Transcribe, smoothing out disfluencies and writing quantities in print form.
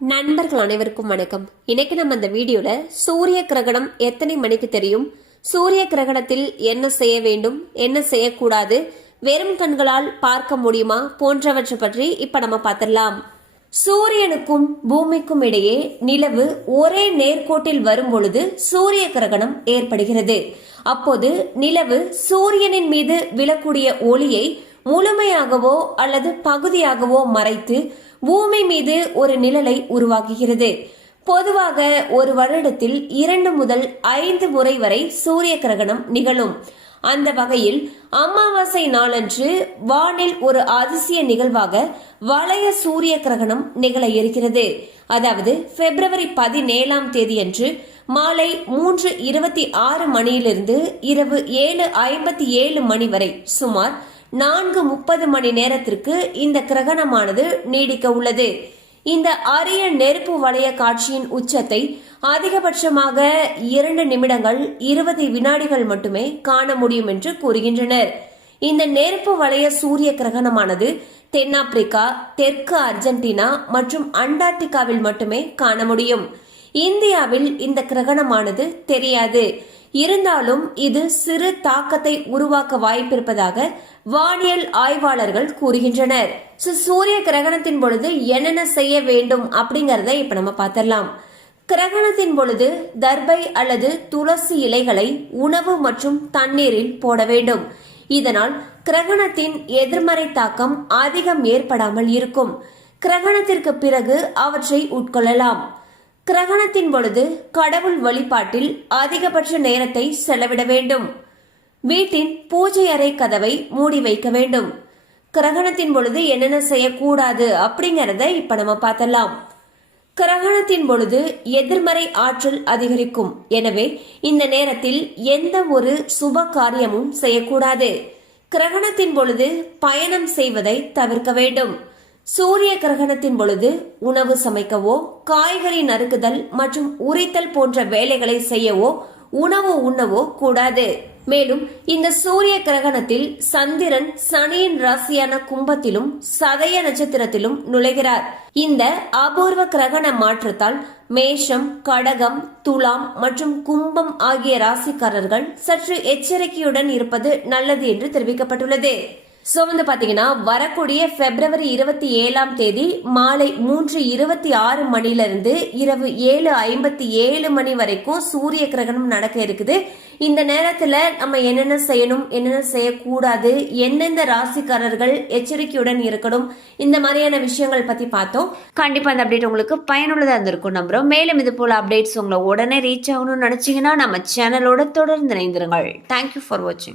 நண்பர்கள் அனைவருக்கும் வணக்கம். இன்னைக்கு நம்ம இந்த வீடியோல சூரிய கிரகணம் எத்தனை மணிக்கு தெரியும், சூரிய கிரகணத்தில் என்ன செய்ய வேண்டும், என்ன செய்யக்கூடாது, வெறும் கண்களால் பார்க்க முடியுமா போன்றவற்றை பற்றி இப்ப நம்ம பார்த்திடலாம். சூரியனுக்கும் பூமிக்கும் இடையே நிலவு ஒரே நேர்கோட்டில் வரும் பொழுது சூரிய கிரகணம் ஏற்படுகிறது. அப்போது நிலவு சூரியனின் மீது விழக்கூடிய ஒளியை முழுமையாகவோ அல்லது பகுதியாகவோ மறைத்து பூமி மீது ஒரு நிழலை உருவாக்குகிறது. பொதுவாக ஒரு வருடத்தில் 2 முதல் 5 முறை வரை சூரிய கிரகணம் நிகழும். அந்த வகையில் அமாவாசை நாளன்று வானில் ஒரு அதிசய நிகழ்வாக வளைய சூரிய கிரகணம் நிகழ இருக்கிறது. அதாவது பிப்ரவரி 17ஆம் தேதியன்று மாலை 3:26 மணியிலிருந்து இரவு 7:57 மணி வரை சுமார் 4:30 மணி நேரத்திற்கு இந்த கிரகணமானது நீடிக்க உள்ளது. இந்த அரிய நெருப்பு வளைய காட்சியின் உச்சத்தை அதிகபட்சமாக 2 நிமிடங்கள் 20 வினாடிகள் மட்டுமே காண முடியும் என்று கூறுகின்றனர். இந்த நெருப்பு வளைய சூரிய கிரகணமானது தென்னாப்பிரிக்கா, தெற்கு அர்ஜென்டினா மற்றும் அண்டார்டிகாவில் மட்டுமே காண முடியும். இந்தியாவில் இந்த கிரகணமானது தெரியாது. இருந்தாலும் இது சிறு தாக்கத்தை உருவாக்க வாய்ப்பிருப்பதாக வானியல் ஆய்வாளர்கள் கூறுகின்றனர். சூரிய கிரகணத்தின் பொழுது என்னென்ன செய்ய வேண்டும் அப்படிங்கறத இப்ப நம்ம பார்த்திடலாம். கிரகணத்தின் பொழுது தர்பை அல்லது துளசி இலைகளை உணவு மற்றும் தண்ணீரில் போட வேண்டும். இதனால் கிரகணத்தின் எதிர்மறை தாக்கம் அதிகம் ஏற்படாமல் இருக்கும். கிரகணத்திற்கு பிறகு அவற்றை உட்கொள்ளலாம். கிரகணத்தின் பொழுது கடவுள் வழிபாட்டில் அதிகபட்ச நேரத்தை செலவிட வேண்டும். வீட்டின் பூஜை அறை கதவை மூடி வைக்க வேண்டும். கிரகணத்தின் பொழுது என்னென்ன செய்யக்கூடாது அப்படிங்கறத இப்ப நம்ம பார்த்தலாம். கிரகணத்தின் பொழுது எதிர்மறை ஆற்றல் அதிகரிக்கும். எனவே இந்த நேரத்தில் எந்த ஒரு சுப காரியமும் செய்யக்கூடாது. கிரகணத்தின் பொழுது பயணம் செய்வதை தவிர்க்க வேண்டும். சூரிய கிரகணத்தின் பொழுது உணவு சமைக்கவோ, காய்கறி நறுக்குதல் மற்றும் உரித்தல் போன்ற வேலைகளை செய்யவோ, உணவு உண்ணவோ கூடாது. மேலும் இந்த சூரிய கிரகணத்தில் சந்திரன் சனியின் ராசியான கும்பத்திலும் சதய நட்சத்திரத்திலும் நுழைகிறார். இந்த அபூர்வ கிரகண மாற்றத்தால் மேஷம், கடகம், துலாம் மற்றும் கும்பம் ஆகிய ராசிக்காரர்கள் சற்று எச்சரிக்கையுடன் இருப்பது நல்லது என்று தெரிவிக்கப்பட்டுள்ளது. பாத்தீங்கன்னா வரக்கூடிய பிப்ரவரி 27ஆம் தேதி மாலை 3:26 மணிலிருந்து இரவு 7:57 மணி வரைக்கும் சூரிய கிரகணம் நடக்க இருக்குது. இந்த நேரத்துல நம்ம என்னென்ன செய்யணும், என்னென்ன செய்யக்கூடாது, எந்தெந்த ராசிக்காரர்கள் எச்சரிக்கையுடன் இருக்கணும், இந்த மாதிரியான விஷயங்கள் பத்தி பார்த்தோம். கண்டிப்பா அந்த அப்டேட் உங்களுக்கு பயனுள்ளதா இருந்திருக்கும் நம்புறோம். மேலும் இது போல அப்டேட்ஸ் உங்களை உடனே ரீச் ஆகணும்னு நினைச்சீங்கன்னா நம்ம சேனலோட தொடர்ந்து இணைந்திருங்கள். தேங்க்யூ ஃபார் வாட்சிங்.